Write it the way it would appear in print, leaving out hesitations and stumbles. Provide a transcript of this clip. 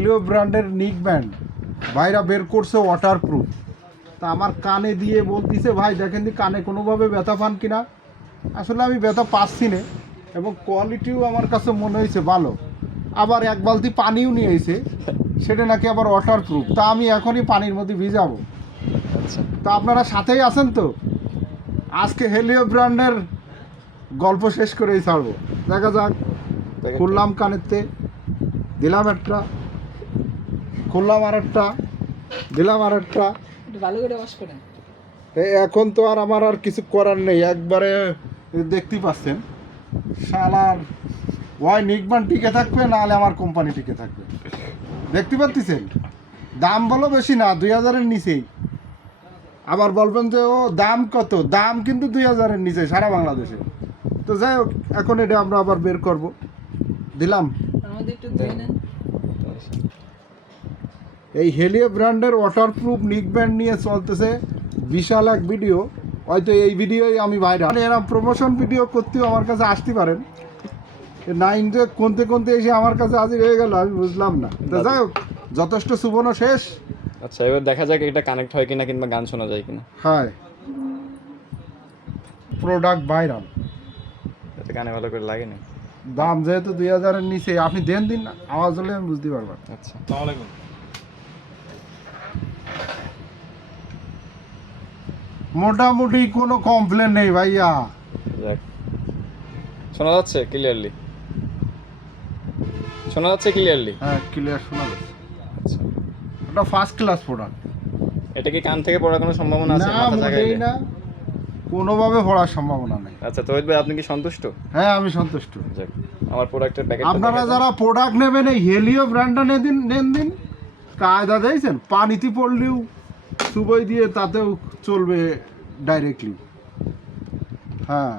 Helio ব্র্যান্ডের নিক band ভাইরা বের করছে ওয়াটারপ্রুফ। তা আমার কানে দিয়ে বলতেছে ভাই দেখেন দি কানে কোনোভাবে ব্যথা পান কিনা। আসলে আমি ব্যথা পাচ্ছি না এবং কোয়ালিটিও আমার কাছে মনে হয়েছে ভালো। আবার এক বালতি পানিও নিয়ে এসে সেটা নাকি আবার ওয়াটারপ্রুফ। তা আমি এখনই পানির মধ্যে ভিজাবো। আচ্ছা, তা আপনারা সাথেই আছেন তো? আজকে হেলিও ব্র্যান্ডের গল্প শেষ করেই ছাড়বো। দেখা যাক। খুললাম কানেরতে, দিলাম একটা, খুললাম আর একটা, দিলাম আর একটা। ভালো করে ওয়াশ করে। এখন তো আর আমার আর কিছু করার নেই, একবারে দেখতেই পাচ্ছেন শালার ওয়াই নিকবান টিকে থাকবে, নাহলে আমার কোম্পানি টিকে থাকবে। দেখতে পাচ্ছেন দাম বলো বেশি না, 2000-এর নিচেই। আবার বলবেন যে ও দাম কত, দাম কিন্তু 2000-এর নিচে সারা বাংলাদেশে। তো যাই হোক, এখন এটা আমরা আবার বের করব। দিলাম। আমাদের একটু ধুয়ে নেন। এই হেলিও ব্র্যান্ডের ওয়াটারপ্রুফ নিক ব্যান্ড নিয়ে চলতেছে বিশাল এক ভিডিও। হয়তো এই ভিডিওই আমি ভাইরাল, মানে এরকম প্রমোশন ভিডিও করতেও আমার কাছে আসতে পারেন। না ইনজয় কোনতে কোনতে এসে আমার কাছে হাজির হয়ে গেল, আমি বুঝলাম না। তো যাই হোক, যথেষ্ট শুভনো শেষ। আচ্ছা, এবার দেখা যাক এটা কানেক্ট হয় কিনা কিংবা গান শোনা যায় কিনা। হ্যাঁ, প্রোডাক্ট ভাইরাল। এতে কানে ভালো করে লাগে না। দাম যেহেতু 2000-এর নিচে, আপনি দেন দিন, আওয়াজ হলে আমি বুঝতে পারবো। আচ্ছা, আসসালামু আলাইকুম। মোটামুটি কোনো কমপ্লেন নেই ভাইয়া। যাক, শোনা যাচ্ছে ক্লিয়ারলি? শোনা যাচ্ছে ক্লিয়ারলি? হ্যাঁ, ক্লিয়ার শোনা যাচ্ছে। আচ্ছা, এটা ফার্স্ট ক্লাস প্রোডাক্ট। এটা কি কান থেকে পড়ার কোনো সম্ভাবনা আছে? না, মাথা জায়গায় মোটেই না, কোনোভাবে পড়ার সম্ভাবনা নেই। আচ্ছা, তৌহিদ ভাই আপনি কি সন্তুষ্ট? হ্যাঁ, আমি সন্তুষ্ট। যাক, আমার প্রোডাক্টের প্যাকেট আপনারা যারা প্রোডাক্ট নেবেন এই হেলিও ব্র্যান্ডটা নেন দিন। কায়দা দিয়েছেন, পানিতে পড়লেও সুবই দিয়ে তাতেও চলবে ডাইরেক্টলি। হ্যাঁ।